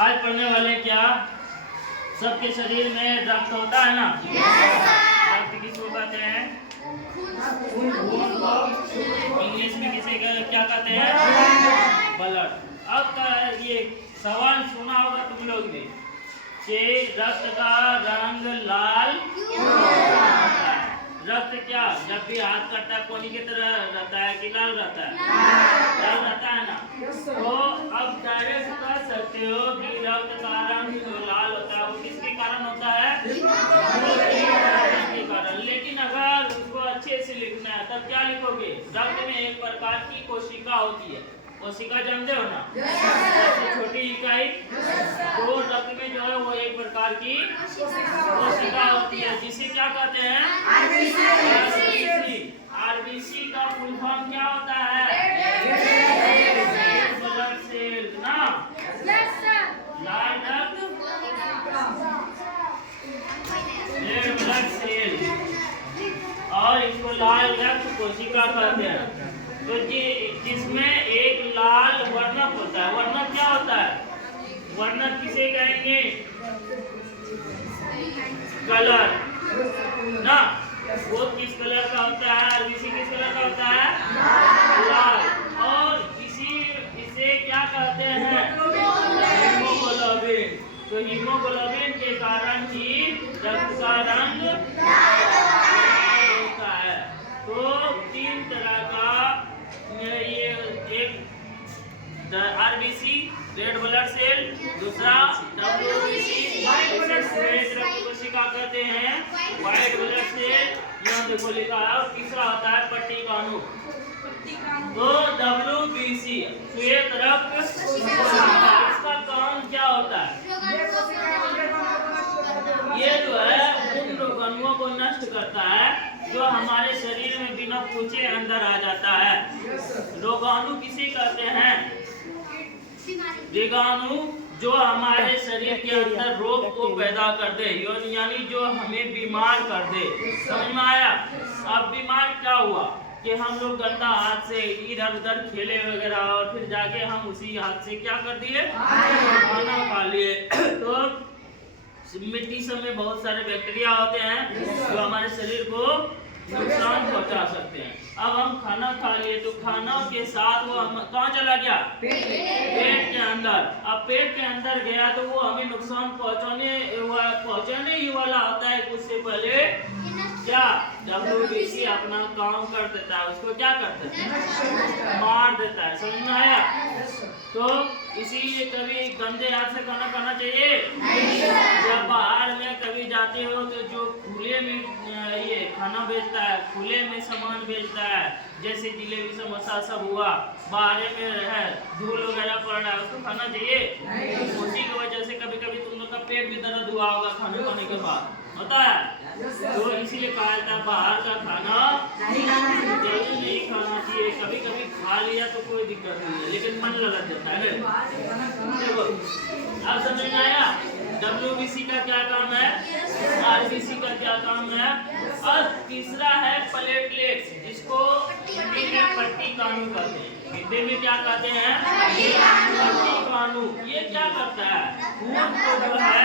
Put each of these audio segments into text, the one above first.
आज पढ़ने वाले क्या सबके शरीर में रक्त होता है ना? रक्त किसको कहते हैं? इंग्लिश में किसे क्या कहते हैं? ब्लड। अब ये सवाल सुना होगा तुम लोग ने कि रक्त का रंग लाल रक्त क्या जब भी हाथ करता है पानी की तरह रहता है कि लाल रहता है? लाल रहता है ना? तो अब डायरेक्ट कह सकते हो कि रक्त का रंग जो लाल होता है वो किसके कारण होता है? इसके कारण। लेकिन अगर उसको अच्छे से लिखना है तब क्या लिखोगे? रक्त में एक प्रकार की कोशिका होती है। कोशिका जानते हो ना? सबसे छोटी इकाई। तो रक्त में जो है वो एक प्रकार की कोशिका होती है जिसे क्या कहते हैं? आरबीसी का फुल फॉर्म क्या होता है? रेड ब्लड सेल ना? लाल रक्त रेड ब्लड सेल और इसको लाल रक्त कोशिका कहते हैं। तो जिसमें एक लाल वर्णक होता है। वर्णक क्या होता है? वर्णक किसे कहेंगे? कलर ना? वो किस कलर का होता है? आरबीसी किस कलर का होता है? लाल। और इसे क्या कहते हैं? हीमोग्लोबिन। तो हीमोग्लोबिन के कारण ही रक्त का रंग होता है। तो तीन तरह का ये एक आरबीसी रेड ब्लड सेल, दूसरा डब्ल्यूबीसी श्वेत रक्त कोशिका कहते हैं, व्हाइट ब्लड सेल यहाँ देखो लिखा है, और तीसरा होता है पट्टिकाणु। तो डब्ल्यूबीसी श्वेत रक्त कोशिका, इसका काम क्या होता है? ये जो है उन रोगाणुओं को नष्ट करता है जो हमारे शरीर में बिना पूछे अंदर आ जाता है। रोगाणु किसे कहते हैं? रोगाणु जो हमारे शरीर के अंदर रोग को पैदा कर दे, यानी जो हमें बीमार कर दे। समझ में आया? अब बीमार क्या हुआ कि हम लोग गंदा हाथ से इधर उधर खेले वगैरह और फिर जाके हम उसी हाथ से क्या कर दिए? खाना खा लिए। तो मिट्टी सब में बहुत सारे बैक्टीरिया होते हैं जो हमारे शरीर को नुकसान पहुंचा सकते हैं। अब हम खाना खा लिए तो खाना के साथ वो कहाँ चला गया? पेट के अंदर। अब पेट के अंदर गया तो वो हमें नुकसान पहुंचाने ही वाला होता है। उससे पहले क्या डब्ल्यूबीसी अपना काम कर देता है, उसको क्या करता है? मार देता है। समझ में आया? तो इसीलिए कभी गंदे हाथ से खाना खाना चाहिए। जब बाहर में कभी जाते हो तो जो खुले में ये खाना बेचता है, खुले में सामान बेचता है, जैसे जिलेबी समोसा सब हुआ, बाहर में है धूल वगैरह पड़ रहा है, उसको खाना चाहिए। उसी की वजह से कभी कभी तुम लोग का पेट भी दर्द हुआ होगा खाने खाने के बाद, होता है। तो इसीलिए कहा जाता है बाहर का खाना जल्दी नहीं खाना चाहिए। कभी कभी खा लिया तो कोई दिक्कत नहीं है, लेकिन मन लगा देता है। देखो अब समझ में आया डब्ल्यूबीसी का क्या काम है, आरबीसी का क्या काम है। और तीसरा है प्लेटलेट्स, जिसको पट्टिकाणु कहते हैं। हिंदी में क्या कहते हैं? पट्टिकाणु। ये क्या करता है? खून को जो है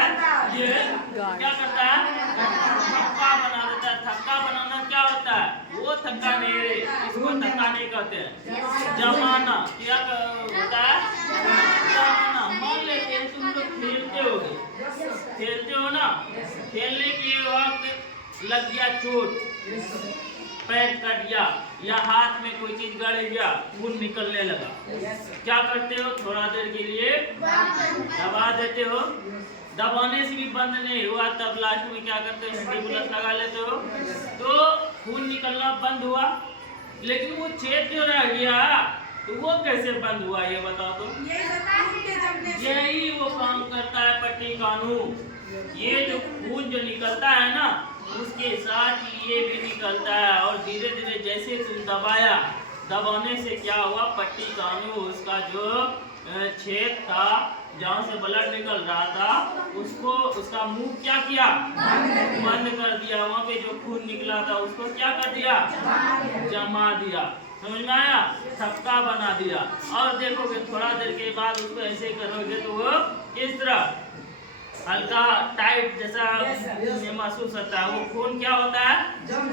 ये क्या करता है? थक्का बना देता है। थक्का बनाना क्या होता है? वो थक्का नहीं है, इसको थक्का नहीं कहते हैं। जमाना क्या होता है? जमाना। मान लेते हैं तुम लोग खेलते हो ना, खेलने के वक्त लग गया चोट, पैर कट गया या हाथ में कोई चीज गड़ गया, खून निकलने लगा, क्या करते हो? थोड़ा देर के लिए दबा देते हो। दबाने से भी बंद नहीं हुआ तब लास्ट में क्या करते हो? एंटीबुलस लगा लेते हो तो खून निकलना बंद हुआ। लेकिन वो छेद जो रह गया तो वो कैसे बंद हुआ ये बताओ तो? यही वो काम करता है पट्टिकाणु। ये जो खून जो निकलता है ना उसके साथ ये भी निकलता है, और धीरे धीरे जैसे तुम दबाने से क्या हुआ? पट्टिकाणु उसका जो छेद था जहाँ से ब्लड निकल रहा था उसको उसका मुंह क्या किया? बंद कर दिया। वहाँ पे जो खून निकला था उसको क्या कर दिया? जमा दिया। समझ में आया? थक्का बना दिया। और देखोगे थोड़ा देर के बाद उसको ऐसे करोगे तो वो इस तरह हल्का टाइट जैसा महसूस होता है, वो खून क्या होता है,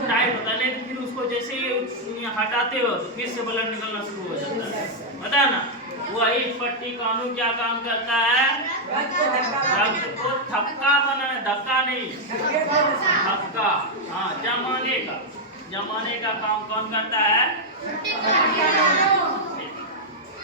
टाइट होता है। नहीं तो फिर उसको जैसे ही हटाते हो तो फिर से ब्लड निकलना शुरू हो जाता है, पता है ना। वही पट्टी कानून क्या काम करता है, रक्त को थक्का बनाना, धक्का नहीं, थक्का, हाँ, जमाने का काम कौन करता है,